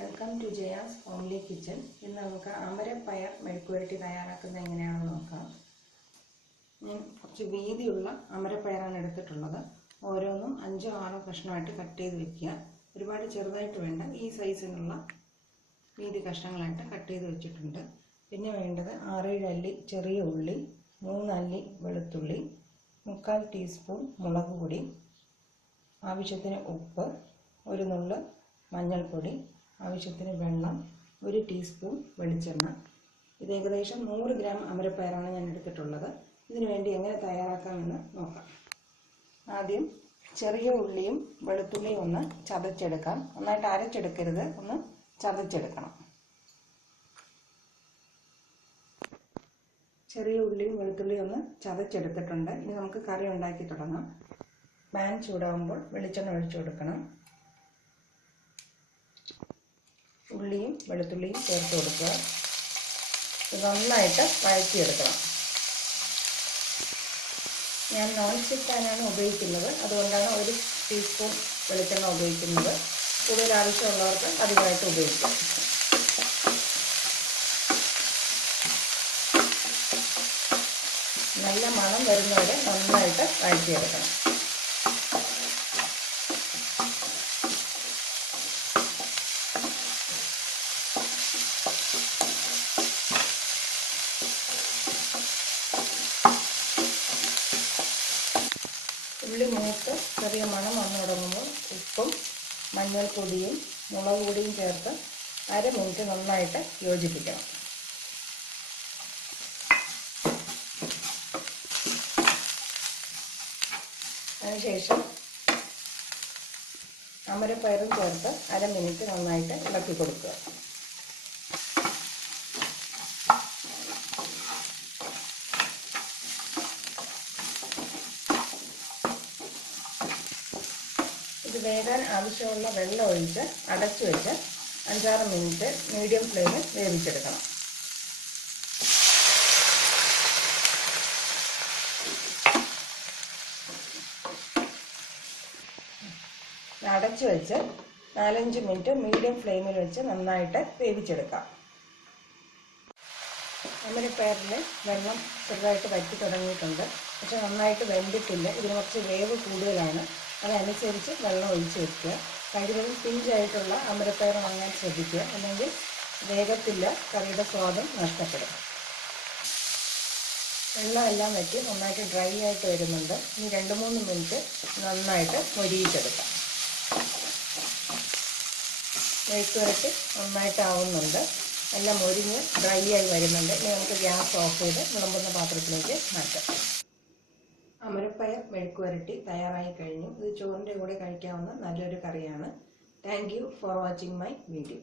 Welcome to Jaya's homely kitchen. ഇന്ന് നമുക്ക് അമരപ്പയർ മെഴുക്കുവരട്ടി തയ്യാറാക്കുന്നത് എങ്ങനെയാണെന്ന് നോക്കാം. ഞാൻ കുറച്ച് വീതിയുള്ള അമരപ്പയറാണ് എടുത്തിട്ടുള്ളത്. ഓരോന്നും 5-6 കഷ്ണമായിട്ട് കട്ട് ചെയ്ത് വെക്കുക. ഒരുപാട് ചെറുതായിട്ട് വേണ്ട, ഈ സൈസിനുള്ള വീതി കഷ്ണങ്ങളായിട്ട് കട്ട് ചെയ്ത് വെച്ചിട്ടുണ്ട്. പിന്നെ വേണ്ടത് 6-7 അല്ലി ചെറിയ ഉള്ളി, 3 അല്ലി വെളുത്തുള്ളി, 3/4 ടീസ്പൂൺ മുളക് പൊടി, ആവശ്യത്തിന് ഉപ്പ്, ഒരു നുള്ള് മഞ്ഞൾപ്പൊടി, ആവശ്യത്തിന് വെള്ളം, 1 ടീസ്പൂൺ വെളിച്ചെണ്ണ. ഇത് ഏകദേശം 100 ഗ്രാം അമരപ്പയറാണ് ഞാൻ എടുത്തിട്ടുള്ളത്. ഇതിനു വേണ്ടി എങ്ങനെ തയ്യാറാക്കാമെന്ന് നോക്കാം. ആദ്യം ചെറിയ ഉള്ളിയും വെളുത്തുള്ളിയും ഒന്ന് ചതച്ചെടുക്കാം. നന്നായിട്ട് അരച്ചെടുക്കരുത്, ഒന്ന് ചതച്ചെടുക്കണം. ചെറിയ ഉള്ളിയും വെളുത്തുള്ളിയും ഒന്ന് ചതച്ചെടുത്തിട്ടുണ്ട്. ഇനി നമുക്ക് കറി ഉണ്ടാക്കി തുടങ്ങാം. പാൻ ചൂടാകുമ്പോൾ വെളിച്ചെണ്ണ ഒഴിച്ചു കൊടുക്കണം. ഉള്ളിയും വെളുത്തുള്ളിയും ചേർത്ത് കൊടുക്കുക. ഇത് നന്നായിട്ട് വഴറ്റിയെടുക്കണം. ഞാൻ നോൺ സ്റ്റിക്ക് പാനാണ് ഉപയോഗിക്കുന്നത്, അതുകൊണ്ടാണ് 1 ടീസ്പൂൺ വെളിച്ചെണ്ണ ഉപയോഗിക്കുന്നത്. കൂടുതൽ ആവശ്യമുള്ളവർക്ക് അധികമായിട്ട് ഉപയോഗിക്കാം. നല്ല മണം വരുന്നവരെ നന്നായിട്ട് വഴറ്റിയെടുക്കണം. ഉള്ളി മൂത്ത് ചെറിയ മണം വന്നു തുടങ്ങുമ്പോൾ ഉപ്പും മഞ്ഞൾപ്പൊടിയും മുളക് പൊടിയും ചേർത്ത് 1/2 മിനിറ്റ് നന്നായിട്ട് യോജിപ്പിക്കണം. അതിനുശേഷം അമരപ്പയറും ചേർത്ത് 1/2 മിനിറ്റ് നന്നായിട്ട് ഇളക്കി കൊടുക്കുക. ഇത് വേകാൻ ആവശ്യമുള്ള വെള്ളം ഒഴിച്ച് അടച്ചു വെച്ച് 5-6 മിനിറ്റ് മീഡിയം ഫ്ലെയിമിൽ വേവിച്ചെടുക്കണം. അടച്ചു വെച്ച് 4-5 മിനിറ്റ് മീഡിയം ഫ്ലെയിമിൽ വെച്ച് നന്നായിട്ട് വേവിച്ചെടുക്കാം. അമരപ്പയറിൽ വെള്ളം ചെറുതായിട്ട് വറ്റി തുടങ്ങിയിട്ടുണ്ട്, പക്ഷെ നന്നായിട്ട് വെന്തിട്ടില്ല. ഇതിന് കുറച്ച് വേവ് കൂടുതലാണ്, അതനുസരിച്ച് വെള്ളം ഒഴിച്ച് വെക്കുക. കഴിവതും പിഞ്ചായിട്ടുള്ള അമരപ്പയർ വാങ്ങാൻ ശ്രദ്ധിക്കുക, അല്ലെങ്കിൽ വേഗത്തില്ല, കറിയുടെ സ്വാദം നഷ്ടപ്പെടും. വെള്ളമെല്ലാം വറ്റി നന്നായിട്ട് ഡ്രൈ ആയിട്ട് വരുന്നുണ്ട്. ഇനി 2-3 മിനിറ്റ് നന്നായിട്ട് മൊരിയിച്ചെടുക്കാം. മെഴുക്കുവരട്ടി നന്നായിട്ട് ആവുന്നുണ്ട്, എല്ലാം മൊരിഞ്ഞ് ഡ്രൈ ആയി വരുന്നുണ്ട്. ഇനി നമുക്ക് ഗ്യാസ് ഓഫ് ചെയ്ത് വിളമ്പുന്ന പാത്രത്തിലേക്ക് മാറ്റാം. അമരപ്പയർ മെഴുക്കുവരട്ടി തയ്യാറായി കഴിഞ്ഞു. ഇത് ചോറിൻ്റെ കൂടെ കഴിക്കാവുന്ന നല്ലൊരു കറിയാണ്. Thank you for watching my video.